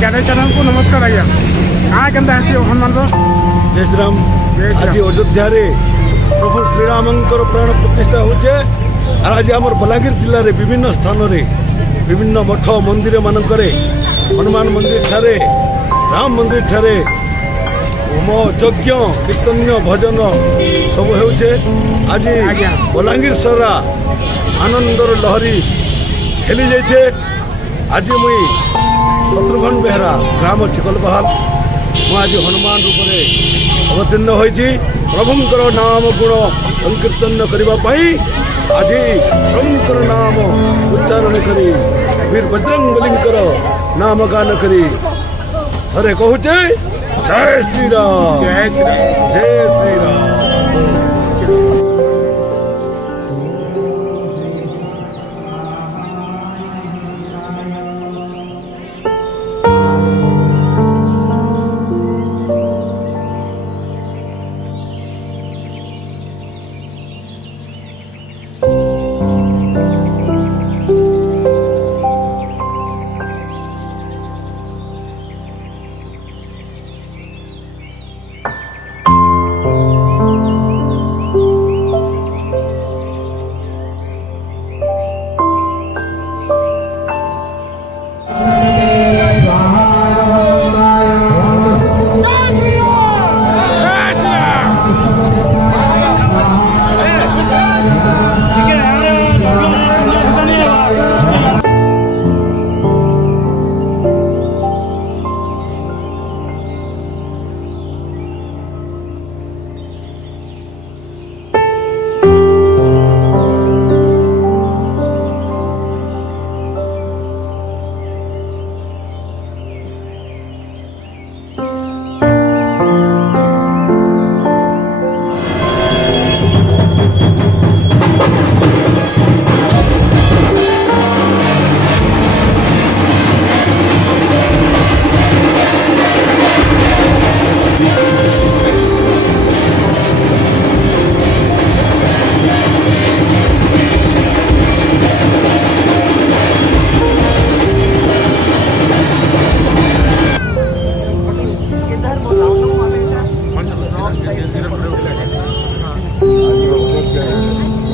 जय चरण को नमस्कार आज्ञा कहाँ के हनुमान जय श्री राम। आज अयोध्या रे प्रभु श्रीरामंकर प्राण प्रतिष्ठा होचे और आज आम बलांगीर जिले में विभिन्न स्थान रे विभिन्न मठ मंदिर मानक हनुमान मंदिर ठारे राम मंदिर ठारे होम यज्ञ कीर्तन भजन सब होचे। आज बलांगीर सारा आनंदर लहरी खेली जाइए। आज मुई शत्रुघ्न बेहरा ग्राम चिकलबहाल आज हनुमान रूप में अवतीर्ण होइछि। प्रभुंकर नाम गुण संकीर्तन करने आज प्रभुंकर नाम उच्चारण करी वीर बजरंग बलिंकर नाम गान करी हरे कहूचे जय श्री राम जय श्री राम जय श्री राम।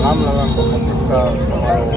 राम ललन मंदिर का समारोह